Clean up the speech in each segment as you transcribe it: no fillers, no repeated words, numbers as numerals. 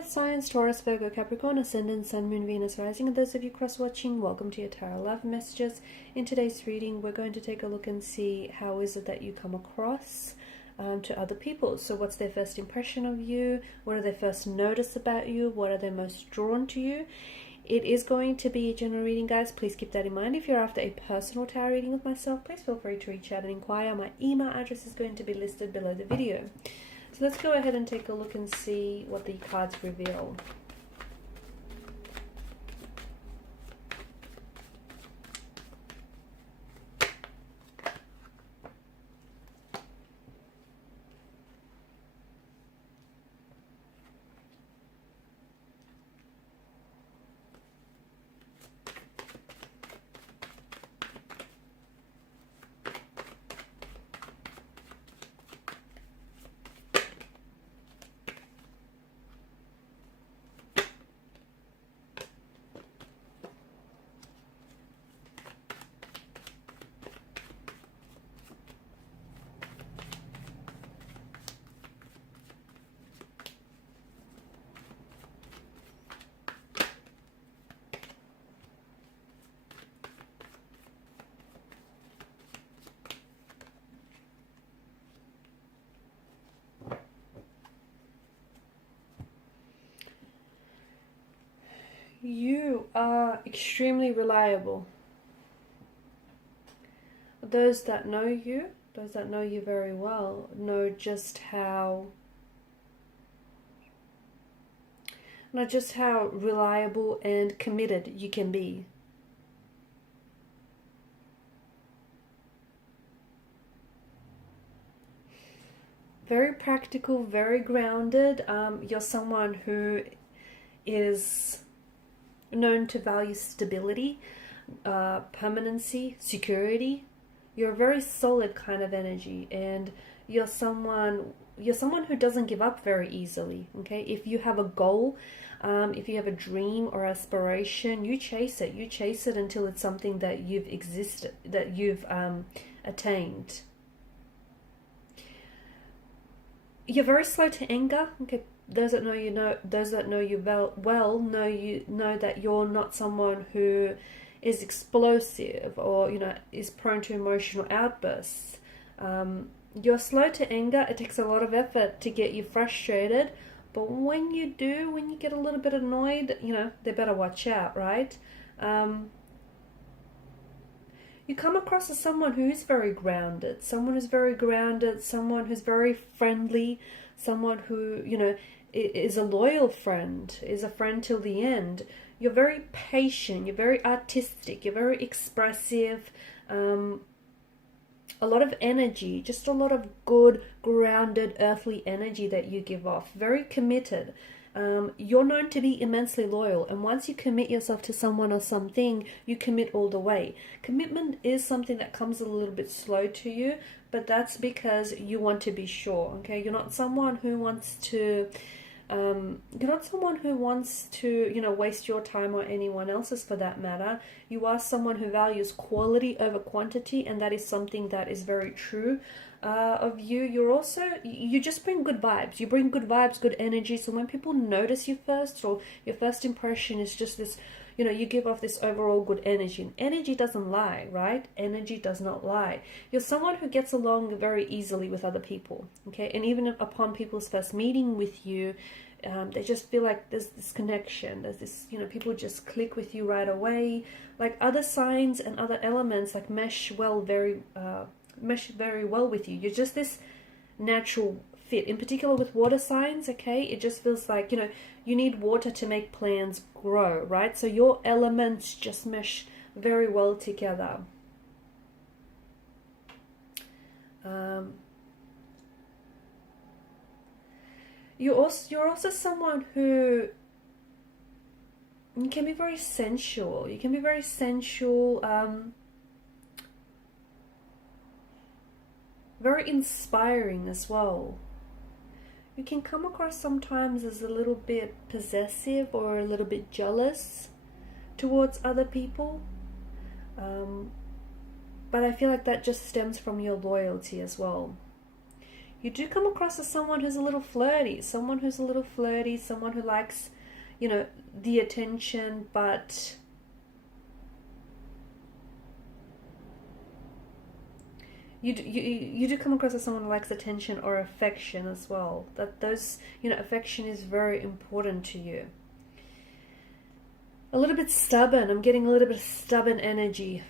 earth signs, Taurus, Virgo, Capricorn, Ascendant, Sun, Moon, Venus, Rising, and those of you cross-watching, welcome to your Tarot Love Messages. In today's reading, we're going to take a look and see how is it that you come across to other people. So what's their first impression of you? What do they first notice about you? What are they most drawn to you? It is going to be a general reading, guys. Please keep that in mind. If you're after a personal tarot reading with myself, please feel free to reach out and inquire. My email address is going to be listed below the video. So let's go ahead and take a look and see what the cards reveal. You are extremely reliable. Those that know you very well, know just how reliable and committed you can be. Very practical, very grounded. You're someone who is known to value stability, permanency, security. You're a very solid kind of energy, and you're someone who doesn't give up very easily. Okay, if you have a goal, if you have a dream or aspiration, you chase it. You chase it until it's something that you've attained. You're very slow to anger. Okay. Those that know you know that you're not someone who is explosive or is prone to emotional outbursts. You're slow to anger. It takes a lot of effort to get you frustrated, but when you get a little bit annoyed, they better watch out, right? You come across as someone who is very grounded, someone who's very friendly, someone who is a loyal friend, is a friend till the end. You're very patient, you're very artistic, you're very expressive, a lot of energy, just a lot of good, grounded, earthly energy that you give off. Very committed. You're known to be immensely loyal, and once you commit yourself to someone or something, you commit all the way. Commitment is something that comes a little bit slow to you, but that's because you want to be sure. Okay, you're not someone who wants to waste your time or anyone else's for that matter. You are someone who values quality over quantity, and that is something that is very true of you. You just bring good vibes. You bring good vibes, good energy. So when people notice you first, or your first impression is just this, you give off this overall good energy. And energy doesn't lie, right? Energy does not lie. You're someone who gets along very easily with other people, okay? And even upon people's first meeting with you, they just feel like there's this connection. There's this, people just click with you right away. Like other signs and other elements like mesh very well with you. You're just this natural fit. In particular with water signs, okay, it just feels like you need water to make plants grow, right? So your elements just mesh very well together. You're also someone who can be very sensual. You can be very sensual, very inspiring as well. You can come across sometimes as a little bit possessive or a little bit jealous towards other people. But I feel like that just stems from your loyalty as well. You do come across as someone who's a little flirty, someone who likes, you know, the attention, but you do come across as someone who likes attention or affection as well. That those, you know, affection is very important to you. A little bit stubborn. I'm getting a little bit of stubborn energy.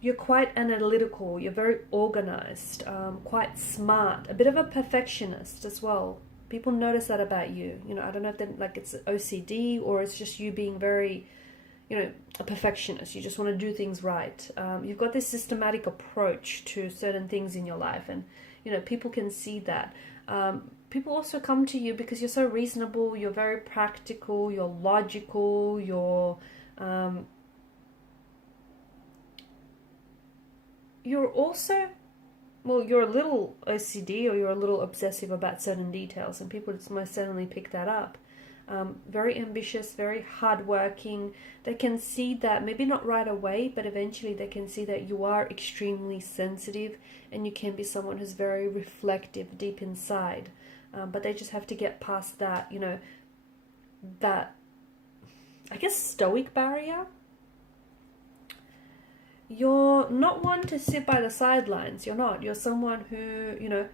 You're quite analytical. You're very organized, quite smart. A bit of a perfectionist as well. People notice that about you. You know, I don't know if like it's OCD or it's just you being very, you know, a perfectionist. You just want to do things right. You've got this systematic approach to certain things in your life, and you know, people can see that. People also come to you because you're so reasonable, you're very practical, you're logical, you're also, well, you're a little OCD or you're a little obsessive about certain details, and people just most certainly pick that up. Very ambitious, very hardworking. They can see that, maybe not right away, but eventually they can see that you are extremely sensitive and you can be someone who's very reflective deep inside. But they just have to get past that, you know, that, I guess, stoic barrier. You're not one to sit by the sidelines. You're not. You're someone who, you know,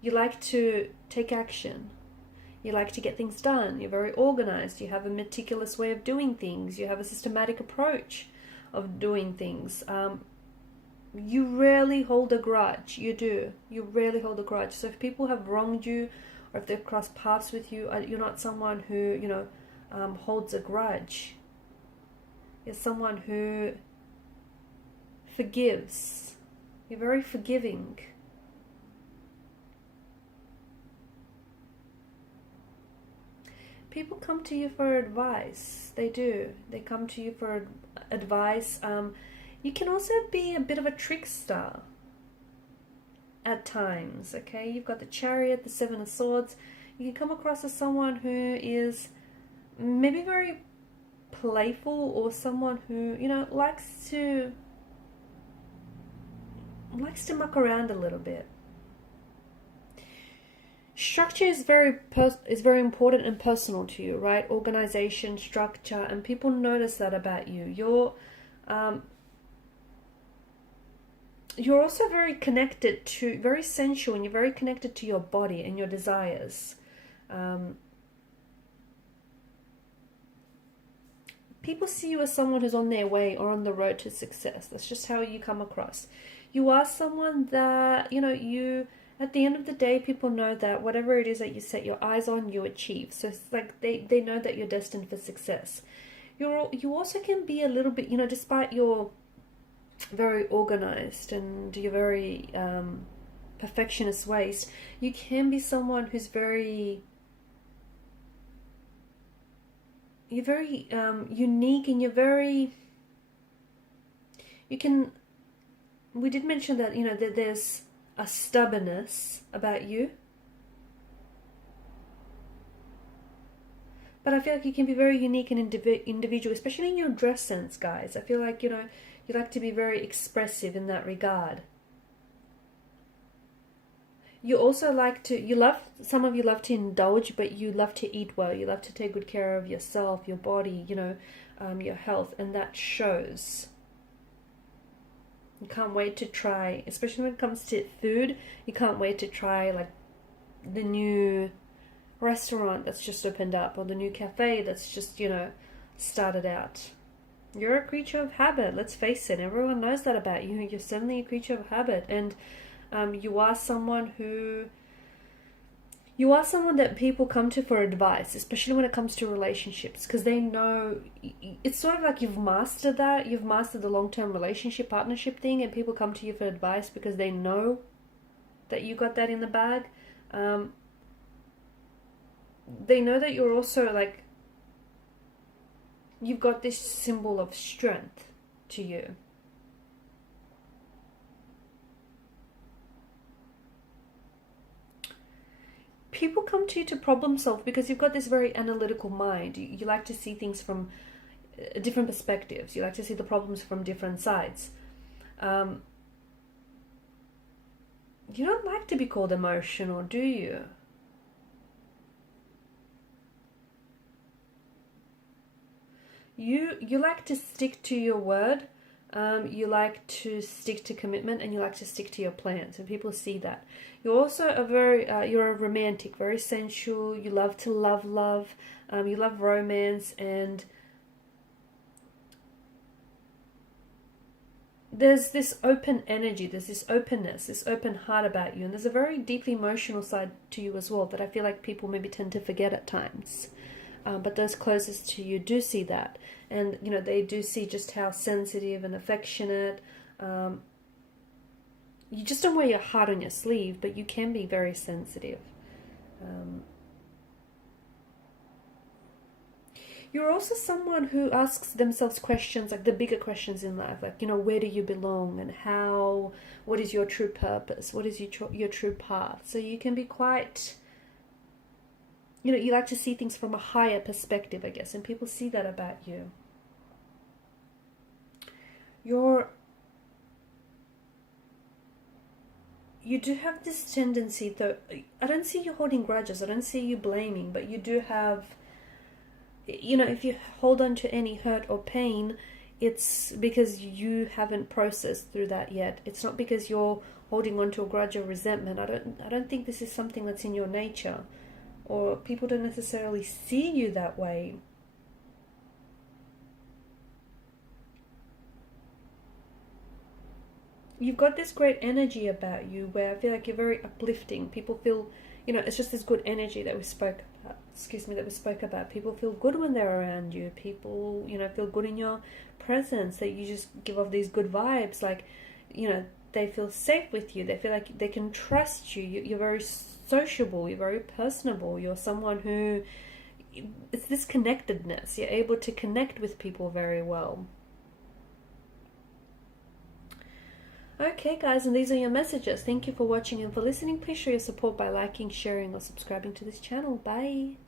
you like to take action. You like to get things done. You're very organized. You have a meticulous way of doing things. You have a systematic approach of doing things. You rarely hold a grudge. You do. You rarely hold a grudge. So if people have wronged you, or if they've crossed paths with you, you're not someone who, you know, holds a grudge. You're someone who forgives. You're very forgiving. People come to you for advice. They do. They come to you for advice. You can also be a bit of a trickster at times, okay? You've got the Chariot, the Seven of Swords. You can come across as someone who is maybe very playful, or someone who, you know, likes to muck around a little bit. Structure is very important and personal to you, right? Organization, structure, and people notice that about you. You're also very connected to, very sensual, and you're very connected to your body and your desires. People see you as someone who's on their way or on the road to success. That's just how you come across. You are someone that, you know, at the end of the day, people know that whatever it is that you set your eyes on, you achieve. So it's like they know that you're destined for success. You also can be a little bit, you know, despite your very organized and your very perfectionist ways, you can be someone who's you're very unique, and we did mention that, you know, that there's a stubbornness about you, but I feel like you can be very unique and individual, especially in your dress sense, guys. I feel like, you know, you like to be very expressive in that regard. You also some of you love to indulge, but you love to eat well. You love to take good care of yourself, your body, you know, your health, and that shows. You can't wait to try, especially when it comes to food, you can't wait to try like the new restaurant that's just opened up, or the new cafe that's just, you know, started out. You're a creature of habit, let's face it. Everyone knows that about you. You're certainly a creature of habit, and you are someone that people come to for advice, especially when it comes to relationships, because they know it's sort of like you've mastered that. You've mastered the long-term relationship partnership thing, and people come to you for advice because they know that you got that in the bag. They know that you're also like, you've got this symbol of strength to you. People come to you to problem solve because you've got this very analytical mind. You like to see things from different perspectives. You like to see the problems from different sides. Some of you love to indulge, but you love to take good care of yourself, your body, you know, your health, and that shows. You also can be a little bit, you know, despite your very organized and You don't like to be called emotional, do you? You like to stick to your word. You like to stick to commitment, and you like to stick to your plans, and people see that. You're also a very you're a romantic, very sensual. You love to love. You love romance, and there's this open energy, there's this openness, this open heart about you, and there's a very deeply emotional side to you as well that I feel like people maybe tend to forget at times. But those closest to you do see that, and you know, they do see just how sensitive and affectionate. You just don't wear your heart on your sleeve, but you can be very sensitive. You're also someone who asks themselves questions, like the bigger questions in life, like, you know, where do you belong, and how, what is your true purpose, what is your true path. So you can be quite, you know, you like to see things from a higher perspective, I guess, and people see that about you. You do have this tendency, though, I don't see you holding grudges, I don't see you blaming, but you do have, you know, if you hold on to any hurt or pain, it's because you haven't processed through that yet. It's not because you're holding on to a grudge or resentment. I don't think this is something that's in your nature, or people don't necessarily see you that way. You've got this great energy about you where I feel like you're very uplifting. People feel, you know, it's just this good energy that we spoke about. That we spoke about. People feel good when they're around you. People, you know, feel good in your presence. That you just give off these good vibes. Like, you know, they feel safe with you. They feel like they can trust you. You're very sociable. You're very personable. You're someone who, it's this connectedness. You're able to connect with people very well. Okay guys, and these are your messages. Thank you for watching and for listening. Please show your support by liking, sharing or subscribing to this channel. Bye.